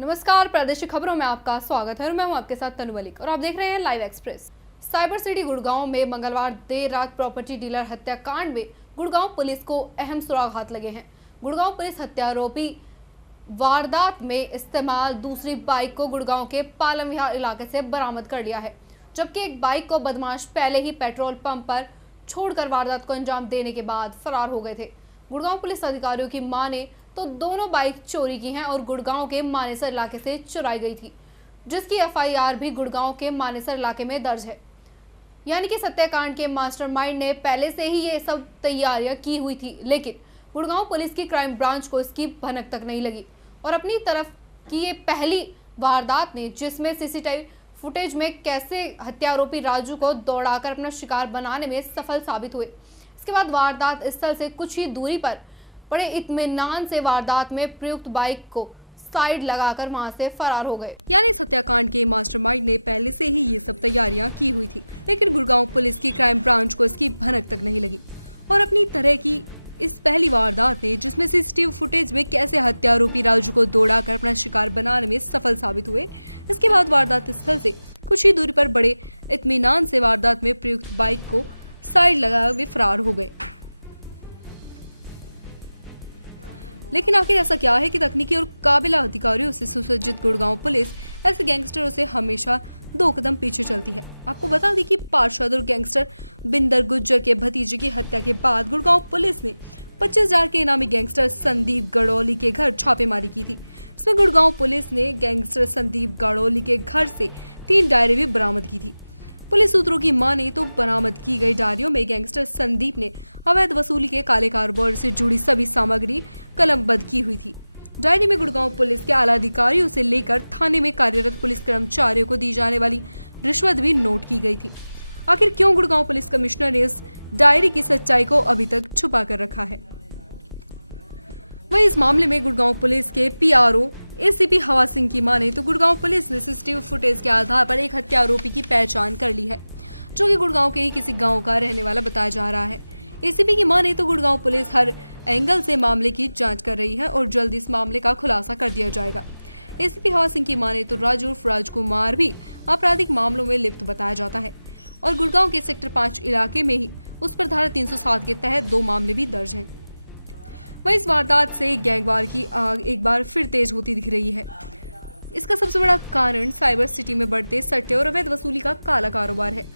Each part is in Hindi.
नमस्कार, प्रादेशिक खबरों में आपका स्वागत है और मैं हूं आपके साथ तनु मलिक और आप देख रहे हैं live express. Cyber city Gurgaon में मंगलवार देर रात प्रॉपर्टी डीलर हत्याकांड में गुड़गांव पुलिस को अहम सुराग हाथ लगे हैं। गुड़गांव पुलिस हत्यारोपी वारदात में इस्तेमाल दूसरी बाइक को गुड़गांव के पालम विहार इलाके से बरामद कर लिया है, जबकि एक बाइक को बदमाश पहले ही पेट्रोल पंप पर छोड़कर वारदात को अंजाम देने के बाद फरार हो गए थे। गुड़गांव पुलिस अधिकारियों की माने तो दोनों बाइक चोरी की हैं और गुड़गांव के मानेसर इलाके से चुराई गई थी, जिसकी एफआईआर भी गुड़गांव के मानेसर इलाके में दर्ज है। यानी कि हत्याकांड के मास्टरमाइंड ने पहले से ही ये सब तैयारियां की हुई थी, लेकिन गुड़गांव पुलिस की क्राइम ब्रांच को इसकी भनक तक नहीं लगी और अपनी तरफ की ये पहली वारदात ने, जिसमें सीसीटीवी फुटेज में कैसे हत्यारोपी राजू को दौड़ाकर अपना शिकार बनाने में सफल साबित हुए। इसके बाद वारदात स्थल से कुछ ही दूरी पर बड़े इत्मीनान से वारदात में प्रयुक्त बाइक को साइड लगाकर वहां से फरार हो गए। यानी इस हत्याकांड के मास्टरमाइंड ने पहले से ही ये सब तैयारियां की हुई थी, लेकिन गुड़गांव पुलिस की क्राइम ब्रांच को इसकी भनक तक नहीं लगी और अपनी तरह की इस पहली वारदात ने, जिसमें सीसीटीवी फुटेज में कैसे हत्यारोपी राजू को दौड़ाकर अपना शिकार बनाने में सफल साबित हुए, इसके बाद वारदात स्थल से कुछ ही दूरी पर बड़े इत्मीनान से वारदात में प्रयुक्त बाइक को साइड लगाकर वे फरार हो गए। लेकिन आखिर ऐसा क्या है कि तकनीकी और काबिल अधिकारियों से सुसज्जित गुड़गांव पुलिस ऐसे गैंगस्टरों से हमेशा 2 कदम पीछे चलती है। आपको बता दें कि पार्षद और गैंगस्टर बिंदर गुज्जर के भतीजे की हत्या के बाद गुड़गांव पुलिस ने 25,000 के इनामी गैंगस्टर संदीप गड़ौली के घर छापेमारी की थी। इसमें गुड़गांव पुलिस ने गैंगस्टर संदीप गड़ौली के घर से 3 डायरी भी बरामद की थी। पुलिस सूत्रों की माने तो बरामद की गई डायरियों में गैंगस्टर संदीप ने अवैध वसूली के काले कारोबार से जुड़ी सभी सामग्री कलमबद्ध की हुई थी। डायरी में गुड़गांव पुलिस के आला अधिकारियों से लेकर थाने में कार्यरत पुलिस कर्मचारियों को दी जाने वाली रिश्वत भी नोट की गई थी। आखिर क्यों गुड़गांव पुलिस कमिश्नर ने इस डायरी की सच्चाई को अभी तक छुपा कर रखा है? वहीं इस मामले में गुड़गांव पुलिस के पीआरओ एसीपी हवा सिंह की माने तो गुड़गांव पुलिस ने सीसीटीवी फुटेज के आधार पर एक हत्या आरोपी की पहचान कर ली है, जो कि गुड़गांव के ही किसी गांव का रहने वाला बताया जा रहा है। एसीपी की माने तो गुड़गांव पुलिस हर एंगल से मामले की जांच कर रही है और जल्द इस मामले का खुलासा कर दिया जाएगा। एसीपी हवा सिंह की माने तो राजू उर्फ राजकुमार भी आपराधिक मामलों में लिप्त बताया जाता है और गुड़गांव के सेक्टर 5 इलाके में ही उस पर धारा 307 के तहत 2 मामले भी दर्ज हैं। वहीं इस वारदात से गैंगवार की आग एक बार फिर तेज होती दिख रही है। इसका सबसे बड़ा कारण साइबर सिटी में बढ़ते सट्टे और अवैध वसूली का काला कारोबार है,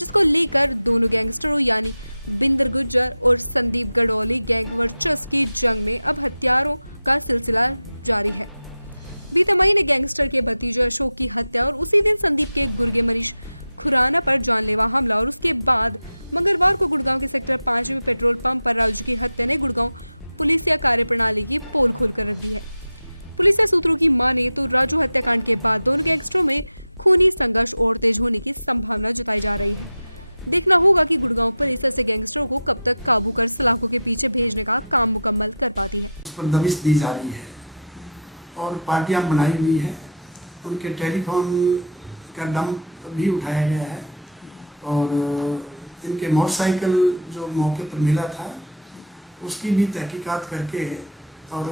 जिसको लेकर दोनों गैंगस्टरों यानी बिंदर गुज्जर और संदीप गड़ौली गैंग वर्चस्व की जंग में अब हत्यारों का सिलसिला जारी है। बीते महीने गैंगस्टर के भतीजे अशोक की हत्या और उसी दिन संदीप के गुर्गे मनीष खुराना पर जानलेवा हमला और उसके बाद मंगलवार को गुड़गांव के सेक्टर 5 में पेट्रोल पंप पर राजू की हत्या ने गुड़गांव पुलिस या कार्यप्रणाली की पोल खोलकर रख दी है। पुलिस सूत्रों की माने तो राजू हत्याकांड के बाद दोनों गैंगस्टरों में खूनी संघर्ष और तेज होने की संभावना जताई जा रही है। देखना होगा कि गुड़गांव पुलिस ऐसे गैंगस्टरों को कब तक काबू कर सलाखों के पीछे भेजने का काम मुकम्मल कर पाती है। उस पर दबिश दी जा रही है और पार्टियां बनाई हुई है। उनके टेलीफोन का डंप भी उठाया गया है और इनके मोटरसाइकिल जो मौके पर मिला था उसकी भी तहकीकात करके और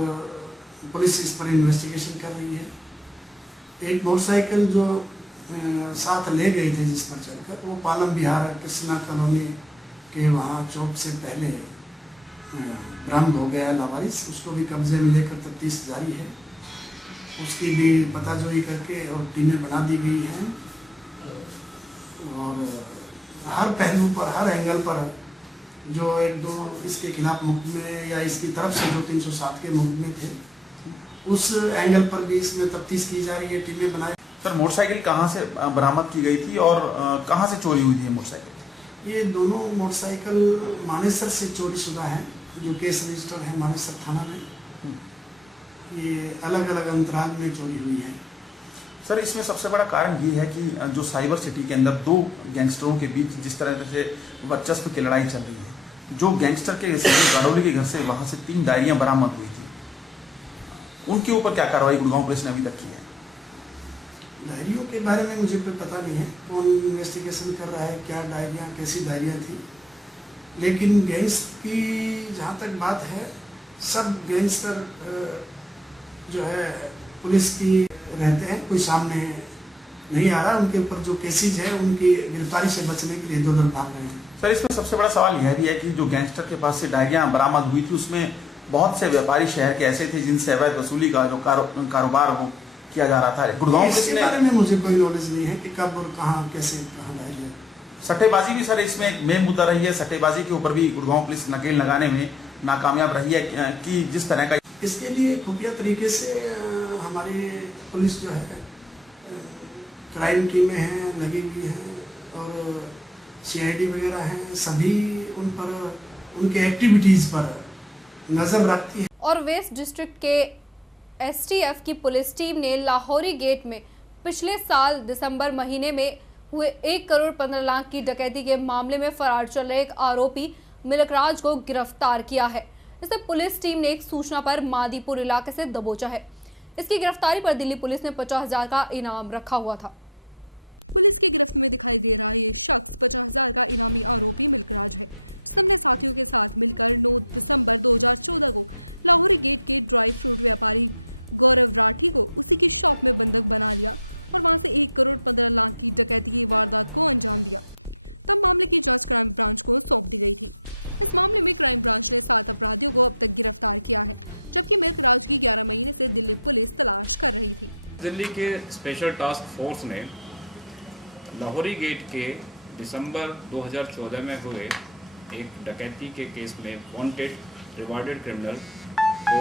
पुलिस इस पर इन्वेस्टिगेशन कर रही है। एक मोटरसाइकिल जो साथ ले गए थे जिस पर चलकर, वो पालम विहार कृष्णा कॉलोनी के वहाँ चौक से पहले बरामद हो गया लावारिस। उसको भी कब्जे में लेकर तफ्तीश जारी है। उसकी भी पताजोई करके और टीमें बना दी गई हैं और हर पहलू पर, हर एंगल पर जो 1-2 इसके खिलाफ मुकदमे या इसकी तरफ से जो 307 के मुकदमे थे, उस एंगल पर भी इसमें तफ्तीश की जा रही है, टीमें बनाई। सर, मोटरसाइकिल कहाँ से बरामद की गई थी और कहाँ से चोरी हुई थी मोटरसाइकिल? ये दोनों मोटरसाइकिल मानेसर से चोरी शुदा है, जो केस रजिस्टर है मानेसर थाना में। ये अलग अलग अंतराल में चोरी हुई है। सर, इसमें सबसे बड़ा कारण ये है कि जो साइबर सिटी के अंदर 2 गैंगस्टरों के बीच जिस तरह से वर्चस्व की लड़ाई चल रही है, जो गैंगस्टर के गड़ौली के घर से वहाँ से 3 डायरियाँ बरामद हुई थी, उनके ऊपर क्या कार्रवाई गुड़गांव पुलिस ने अभी तक की है? डायरियों के बारे में मुझे कोई पता नहीं है, कौन इन्वेस्टिगेशन कर रहा है, क्या डायरियाँ, कैसी डायरियाँ थी। लेकिन गैंग्स की जहाँ तक बात है, सब गैंगस्टर जो है पुलिस की रहते हैं, कोई सामने नहीं आ रहा। उनके ऊपर जो केसेज है उनकी गिरफ्तारी से बचने के लिए दो दल भाग रहे हैं। सर, इसमें सबसे बड़ा सवाल यह भी है कि जो गैंगस्टर के पास से डायरियां बरामद हुई थी उसमें बहुत से व्यापारी शहर के ऐसे थे जिनसे अवैध वसूली का जो कारोबार वो किया जा रहा था। गुड़गांव पुलिस इसके ने बारे में मुझे कोई नॉलेज नहीं है कि कब और कहाँ कैसे कहाँ डायरिया। सट्टेबाजी भी सर इसमें एक मेन मुद्दा रही है। सट्टेबाजी के ऊपर भी गुड़गांव पुलिस नकेल लगाने में नाकामयाब रही है कि जिस तरह का इसके लिए खुफिया तरीके से हमारी पुलिस जो है क्राइम टीमें हैं लगी हुई हैं और CID वगैरह हैं, सभी उन पर उनके एक्टिविटीज़ पर नज़र रखती है। और वेस्ट डिस्ट्रिक्ट के STF की पुलिस टीम ने लाहौरी गेट में पिछले साल दिसंबर महीने में हुए 1 करोड़ 15 लाख की डकैती के मामले में फरार चल रहे एक आरोपी मिलकराज को गिरफ्तार किया है। इसे पुलिस टीम ने एक सूचना पर मादीपुर इलाके से दबोचा है। इसकी गिरफ्तारी पर दिल्ली पुलिस ने 50,000 का इनाम रखा हुआ था। पुलिस की गिरफ्त में दिखाई दे रहा ये शख्स 50,000 का इनामी आरोपी मिलकराज है, जिसने अपने साथियों के साथ मिलकर 9 दिसंबर 2014 को लाहौरी गेट के ड्राई फ्रूट व्यापारी गौरव राठी को उसी की शॉप में बंधक बना लिया और वहां से 1 करोड़ 15 लाख की डकैती की वारदात को अंजाम दिया। तब मामले की जांच क्राइम ब्रांच को सौंप दी गई थी। इस मामले में क्राइम ब्रांच ने 7 अपराधियों को अब तक गिरफ्तार किया है, जबकि मिलकराज की 11 महीने से दिल्ली पुलिस तलाश कर रही थी। दिल्ली के स्पेशल टास्क फोर्स ने लाहौरी गेट के दिसंबर 2014 में हुए एक डकैती के केस में वांटेड रिवार्डेड क्रिमिनल को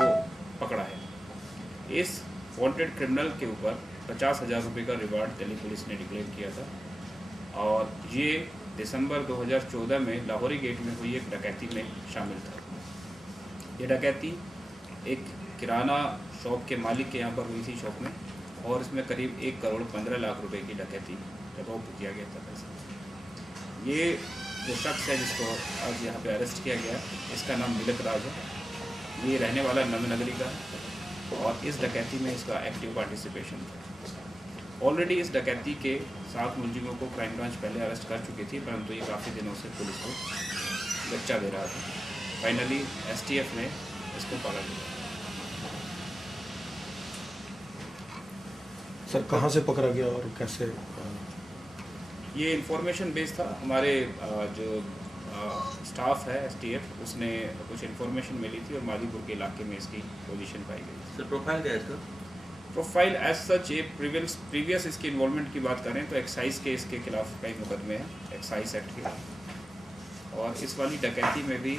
पकड़ा है। इस वांटेड क्रिमिनल के ऊपर 50,000 रुपये का रिवार्ड दिल्ली पुलिस ने डिक्लेयर किया था और ये दिसंबर 2014 में लाहौरी गेट में हुई एक डकैती में शामिल था। ये डकैती एक किराना शॉप के मालिक के यहाँ पर हुई थी शॉप में और इसमें करीब 1 करोड़ 15 लाख रुपए की डकैती रौब किया गया था पैसा। ये जो शख्स है जिसको आज यहाँ पे अरेस्ट किया गया, इसका नाम मिलकराज है। ये रहने वाला नवनगरी का और इस डकैती में इसका एक्टिव पार्टिसिपेशन था। ऑलरेडी इस डकैती के 7 मुलजिमों को क्राइम ब्रांच पहले अरेस्ट कर चुकी थी, परंतु ये काफ़ी दिनों से पुलिस को बच्चा दे रहा था। फाइनली STF ने इसको पकड़ लिया। सर, कहाँ से पकड़ा गया और कैसे? ये इंफॉर्मेशन बेस्ड था। हमारे जो स्टाफ है STF उसने कुछ इन्फॉर्मेशन मिली थी और मादीपुर के इलाके में इसकी पोजीशन पाई गई। सर, प्रोफाइल क्या है इसका? प्रोफाइल एज सच ये प्रीवियस इसकी इन्वॉल्वमेंट की बात करें तो एक्साइज के इसके खिलाफ कई मुकदमे हैं एक्साइज एक्ट के, और इस वाली डकैती में भी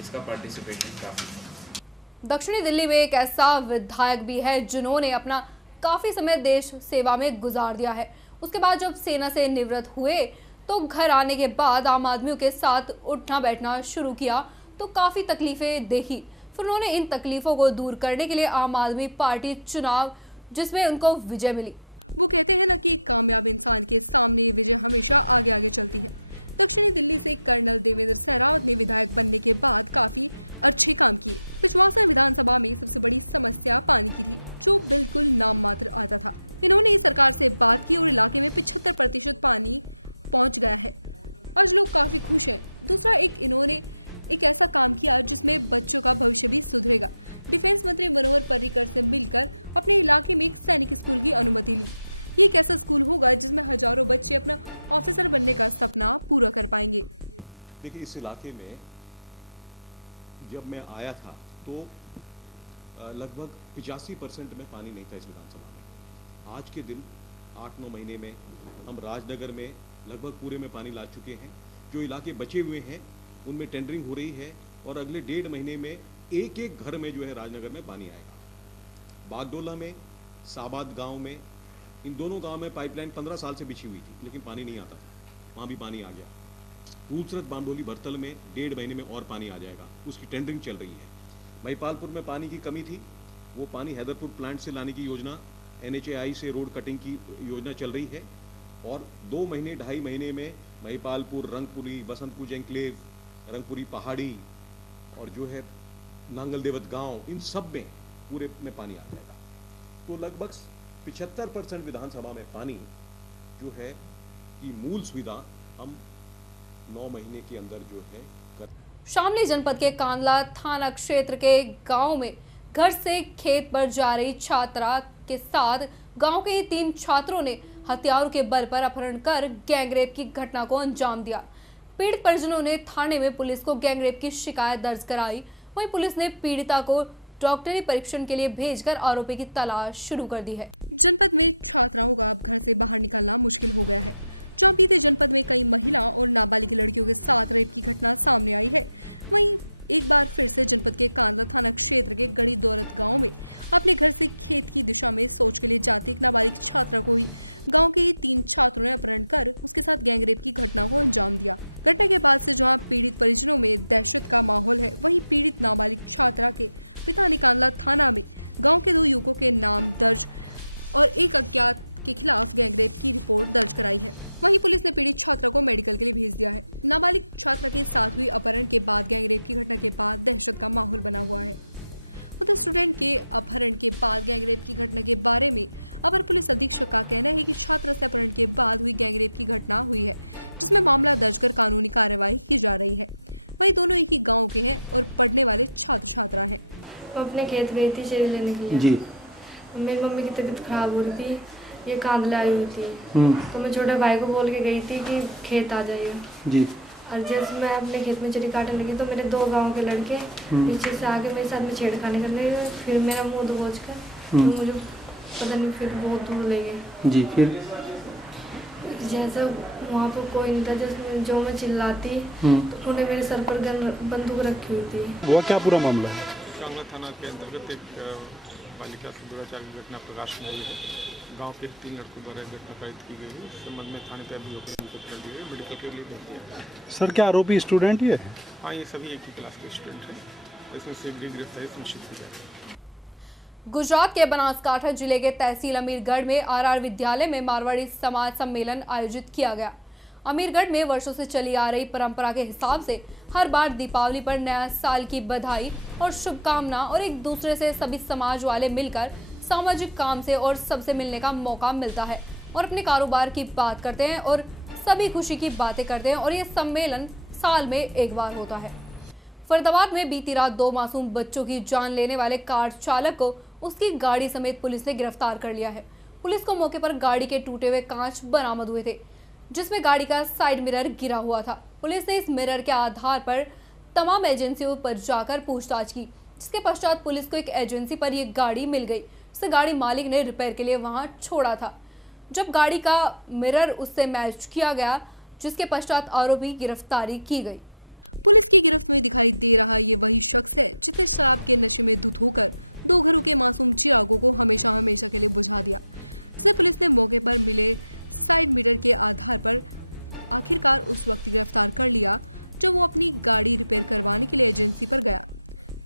इसका पार्टिसिपेशन काफ़ी है। दक्षिणी दिल्ली में एक ऐसा विधायक भी है जिन्होंने अपना काफी समय देश सेवा में गुजार दिया है। उसके बाद जब सेना से निवृत्त हुए तो घर आने के बाद आम आदमियों के साथ उठना बैठना शुरू किया तो काफी तकलीफें देखी। फिर उन्होंने इन तकलीफों को दूर करने के लिए आम आदमी पार्टी चुनाव, जिसमें उनको विजय मिली। वो कहते हैं ना कि एक कामयाब इंसान के सामने विजय हमेशा आगे आगे चलती है। दक्षिणी दिल्ली से कर्नल देवेंद्र सहरावत ने विधायक बनने के बाद काफी अच्छे काम किए। पिछवासा विधानसभा में सबसे बड़ी समस्या पानी की थी, जो बिल्कुल नाम मात्र आता था। इन्होंने सरकार से बात की और इलाके में 75% पानी पहुंच गया है। आज लोग काफी खुश हैं। दूसरा, इन्होंने एक ऐसा काम किया जिसमें बच्चों का भविष्य भी सुधरेगा। डिफेंस मंत्री मनोहर पर्रिकर से मिलकर अपने इलाके में एक सैनिक स्कूल की अनुमति ली। ये एक ऐसा स्कूल होगा जिसमें हजारों बच्चे अपना ऑफिसर बनने का सपना पूरा कर पाएंगे। देखिए, इस इलाके में जब मैं आया था तो लगभग 85% में पानी नहीं था इस विधानसभा में। आज के दिन 8-9 महीने में हम राजनगर में लगभग पूरे में पानी ला चुके हैं। जो इलाके बचे हुए हैं उनमें टेंडरिंग हो रही है और अगले 1.5 महीने में एक घर में जो है राजनगर में पानी आएगा। बागडोला में, साबाद गांव में, इन दोनों गांव में पाइपलाइन 15 साल से बिछी हुई थी लेकिन पानी नहीं आता था, वहाँ भी पानी आ गया। खूबसूरत बांडोली भरतल में 1.5 महीने में और पानी आ जाएगा, उसकी टेंडरिंग चल रही है। महिपालपुर में पानी की कमी थी, वो पानी हैदरपुर प्लांट से लाने की योजना, NHAI से रोड कटिंग की योजना चल रही है और 2 महीने 2.5 महीने में महिपालपुर, रंगपुरी, बसंतपुर एंक्लेव, रंगपुरी पहाड़ी और जो है नांगल देवत गांव, इन सब में पूरे में पानी आ जाएगा। तो लगभग 75% विधानसभा में पानी जो है की मूल सुविधा हम 9 महीने के अंदर जो है कर। शामली जनपद के कांदला थाना क्षेत्र के गांव में घर से खेत पर जा रही छात्रा के साथ गांव के ही 3 छात्रों ने हथियारों के बल पर अपहरण कर गैंगरेप की घटना को अंजाम दिया। पीड़ित परिजनों ने थाने में पुलिस को गैंगरेप की शिकायत दर्ज कराई। वहीं पुलिस ने पीड़िता को डॉक्टरी परीक्षण के लिए भेजकर आरोपी की तलाश शुरू कर दी है। जनपद में छात्राओं का अब घर से बाहर निकलना मुश्किल हो गया है। जहाँ बीते जनपद में कई महिला और नाबालिग लड़कियों के साथ रेप की घटना सामने आई है, वहीं एक बार फिर से जनपद के कांदला थाना क्षेत्र के गड़ी दौलत गांव में अपने घर से खेत की दिशा में शौच के लिए जाते एक नाबालिग छात्रा को ही गांव के ही 3 छात्रों ने अपहरण कर उसके साथ गैंगरेप की घटना को अंजाम दिया। घटना के बाद से जहां पीड़ित परिजनों में दहशत का माहौल है, वहीं पीड़ित नाबालिग छात्रा के पिता ने कांदला थाना में गाँव के 2 युवकों के नाम दर्ज और एक अज्ञात के खिलाफ गैंगरेप की रिपोर्ट दर्ज कराई है। वहीं पुलिस ने पीड़ित छात्रा को मेडिकल के लिए भेज दिया है। नाबालिग छात्रा के साथ हुई अपहरण के बाद गैंगरेप की घटना के बाद दहशत का माहौल बना हुआ है। उधर स्टूडेंट के अपहरण के बाद गैंगरेप की घटना के बारे में अपर पुलिस अधीक्षक का कहना है कि छात्रा से अपहरण के बाद हुई गैंगरेप की घटना हुई है, जिसमें मामला दर्ज कर कानूनी कार्यवाही की जा रही है। वहीं दोनों एक ही गाँव के हैं और पढ़ने वाले छात्र छात्रा है। मैं अपने खेत गई थी चेरी लेने के लिए जी। मेरी मम्मी की तबीयत खराब हो रही थी, ये कांदला आई हुई थी, तो मैं छोटे भाई को बोल के गई थी कि खेत आ जाइए जी। और जैसे मैं अपने खेत में चरी काटने लगी तो मेरे 2 गांव के लड़के पीछे से आगे मेरे साथ में छेड़खानी करने लगे। फिर मेरा मुंह दबोच कर तो मुझे पता नहीं फिर बहुत दूर ले गए जी। फिर जैसा वहाँ पर कोई नहीं था, जिसमें जो मैं चिल्लाती तो उन्हें मेरे सर पर बंदूक रखी हुई थी। वो क्या पूरा मामला है? कांगला थाना के अंतर्गत एक बालिका से दुराचार की घटना प्रकाश में आई है। गांव के 3 लड़कों द्वारा घटना पारित की गई है। इस संबंध में थाने पे अभियोग पंजीकृत कर दी गई, मेडिकल के लिए भेज दिया गया। सर, क्या आरोपी स्टूडेंट ही है? हाँ, ये सभी एक ही क्लास के स्टूडेंट हैं। इसमें से गिरफ्तारी सुनिश्चित की जाएगी। गुजरात के बनासकांठा जिले के तहसील अमीरगढ़ में आरआर विद्यालय में मारवाड़ी समाज सम्मेलन आयोजित किया गया। अमीरगढ़ में वर्षों से चली आ रही परंपरा के हिसाब से हर बार दीपावली पर नया साल की बधाई और शुभकामना और एक दूसरे से सभी समाज वाले मिलकर सामाजिक काम से और सबसे मिलने का मौका मिलता है और अपने कारोबार की बात करते हैं और सभी खुशी की बातें करते हैं और ये सम्मेलन साल में एक बार होता है। फरीदाबाद में बीती रात 2 मासूम बच्चों की जान लेने वाले कार चालक को उसकी गाड़ी समेत पुलिस ने गिरफ्तार कर लिया है। पुलिस को मौके पर गाड़ी के टूटे हुए कांच बरामद हुए थे, जिसमें गाड़ी का साइड मिरर गिरा हुआ था। पुलिस ने इस मिरर के आधार पर तमाम एजेंसियों पर जाकर पूछताछ की, जिसके पश्चात पुलिस को एक एजेंसी पर यह गाड़ी मिल गई, जिसे गाड़ी मालिक ने रिपेयर के लिए वहां छोड़ा था। जब गाड़ी का मिरर उससे मैच किया गया, जिसके पश्चात आरोपी गिरफ्तारी की गई। पुलिस की गिरफ्त में दिखाई दे रहा ये वही शख्स है जिसने शराब के नशे में धुत होकर 2 घरों के मासूम चिरागों को हमेशा हमेशा के लिए बुझा दिया, जिसे पुलिस ने मौके पर मिले साइड मिरर के आधार पर आखिरकार उस वक्त गिरफ्तार कर लिया जब वो अपनी गाड़ी रिपेयर करवाने के लिए एजेंसी पर गया।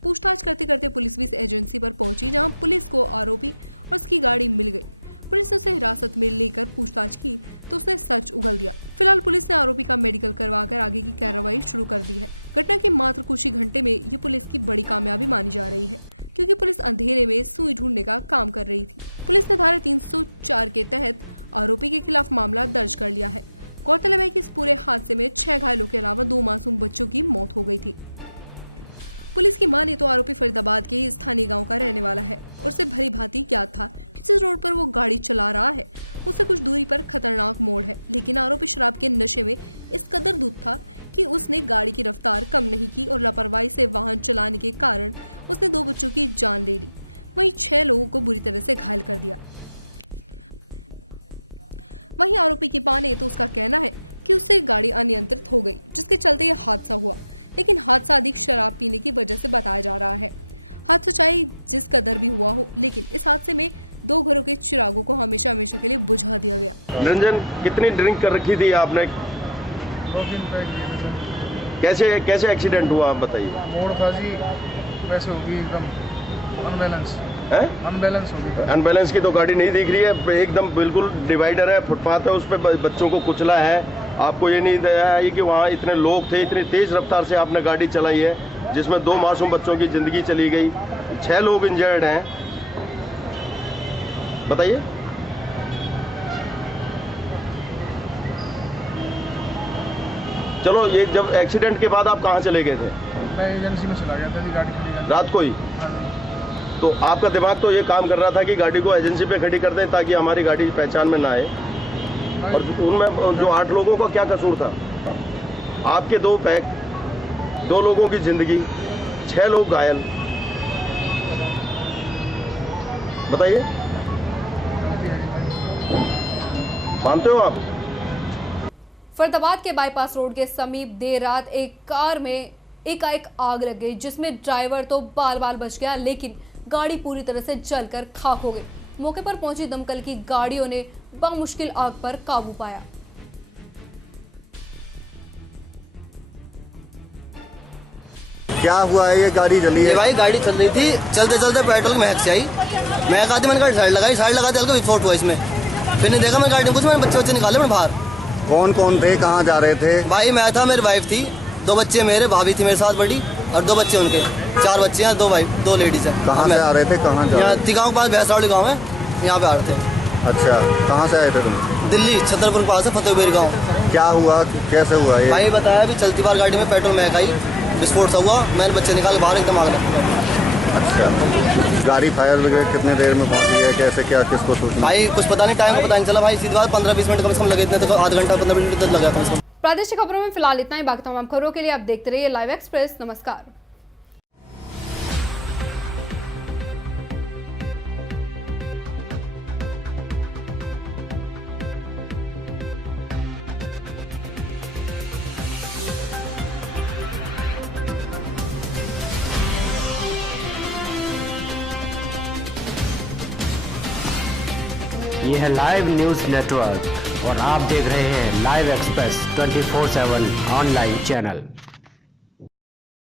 पूछताछ करते करते पुलिस भी इस एजेंसी पर पहुंची, जहां पुलिस को आरोपी और उसकी गाड़ी मिल गई। पुलिस ने उसे हिरासत में लेकर पूछताछ की तो उसने सच उगल दिया। फिलहाल पुलिस ने आरोपी का मेडिकल करवाकर आगे की कार्रवाई शुरू कर दी है। घटना के मात्र कुछ ही घंटे में ये पुलिस की बड़ी कामयाबी मानी जा रही है, क्योंकि पुलिस अंधेरे में सुई ढूंढने का काम कर रही थी। पुलिस ने धारा 304 के तहत आरोपी के खिलाफ मामला दर्ज कर लिया है। गौरतलब है कि इस पूरे हादसे में 6 घायलों के अलावा 2 मासूम बच्चों की मौत हो गई थी। पुलिस की माने तो आरोपी फरीदाबाद के ही स्थानीय गांव का रहने वाला है और उसे भली भांति ज्ञात था कि जिस रोड पर वो गाड़ी चला रहा है उससे कुछ दूरी पर खतरनाक मोड़ है। लेकिन आरोपी शराब के नशे में इस कदर धुत था कि उसने गाड़ी की रफ्तार कम नहीं की और लापरवाही से वाहन चलाने के कारण उसने 2 बच्चों की जान ले ली, वहीं 6 लोगों को बुरी तरह से घायल कर दिया। वहीं आरोपी की माने तो उसका कहना है कि उससे गाड़ी अनियंत्रित हो गई, जिसके चलते यह हादसा हुआ। लेकिन हादसा अधिक शराब पीने की वजह से बताया जा रहा है। हादसा चाहे जिस कदर भी हुआ हो, लेकिन इस हादसे में 2 घरों के चिरागों को हमेशा हमेशा के लिए बुझा दिया गया। निरंजन, कितनी ड्रिंक कर रखी थी आपने? 2 दिन पहले। कैसे एक्सीडेंट हुआ, आप बताइए। मोड़ था जी, वैसे होगी एकदम अनबैलेंस है। अनबैलेंस होगी। अनबैलेंस की तो गाड़ी नहीं दिख रही है, एकदम बिल्कुल डिवाइडर है, फुटपाथ है, उस पर बच्चों को कुचला है। आपको ये नहीं दया है कि वहाँ इतने लोग थे, इतनी तेज रफ्तार से आपने गाड़ी चलाई है जिसमें 2 मासूम बच्चों की जिंदगी चली गई, 6 लोग इंजर्ड हैं। बताइए। चलो, ये जब एक्सीडेंट के बाद आप कहाँ चले गए थे? मैं एजेंसी में चला गया था जी, गाड़ी खड़ी। रात को ही? हाँ जी। तो आपका दिमाग तो ये काम कर रहा था कि गाड़ी को एजेंसी पे खड़ी कर दें ताकि हमारी गाड़ी पहचान में ना आए, और उनमें जो 8 लोगों का क्या कसूर था? आपके 2 पैक, 2 लोगों की जिंदगी, 6 लोग घायल, बताइए, मानते हो आप? फरीदाबाद के बाईपास रोड के समीप देर रात एक कार में एकाएक आग लग गई, जिसमें ड्राइवर तो बाल बाल बच गया, लेकिन गाड़ी पूरी तरह से जलकर खाक हो गई। मौके पर पहुंची दमकल की गाड़ियों ने बामुश्किल आग पर काबू पाया। क्या हुआ है? ये गाड़ी जली है? भाई गाड़ी चल रही थी, चलते चलते पेट्रोल महक से आई, महक आती, मैंने गाड़ी साइड लगाते हल्का विस्फोट हुआ इसमें। फिर नहीं देखा, मैं गाड़ी में कुछ, मैंने बच्चे निकाले मैंने बाहर। कौन कौन थे, कहाँ जा रहे थे? भाई मैं था, मेरी वाइफ थी, 2 बच्चे मेरे, भाभी थी मेरे साथ बड़ी, और 2 बच्चे उनके, 4 बच्चे हैं, 2 वाइफ, 2 लेडीज हैं। कहाँ से आ रहे थे? कहाँ जा रहे थे? तिगांव के पास भैंसवाड़ी गाँव है, यहाँ पे आ रहे थे। अच्छा, कहाँ से आए थे तुम? दिल्ली छतरपुर के पास है, फतेहपुर गाँव। क्या हुआ, कैसे हुआ ये? भाई बताया भी, चलती बार गाड़ी में पेट्रोल महक आई, विस्फोट सा हुआ, मैंने बच्चे निकाल बाहर एकदम आग लगा। अच्छा, गाड़ी फायर ब्रिगेड कितने देर में पहुंची है? कैसे, क्या, किसको सूचना? भाई कुछ पता नहीं, टाइम का पता नहीं चला भाई, सीधी बात 15-20 मिनट कम से कम लगे, इतने तो आधा घंटा 15 मिनट तक लगा था। प्रादेशिक खबरों में फिलहाल इतना ही। बाकी तमाम खबरों के लिए आप देखते रहिए लाइव एक्सप्रेस। नमस्कार। ये है लाइव न्यूज नेटवर्क और आप देख रहे हैं लाइव एक्सप्रेस 24/7 ऑनलाइन चैनल।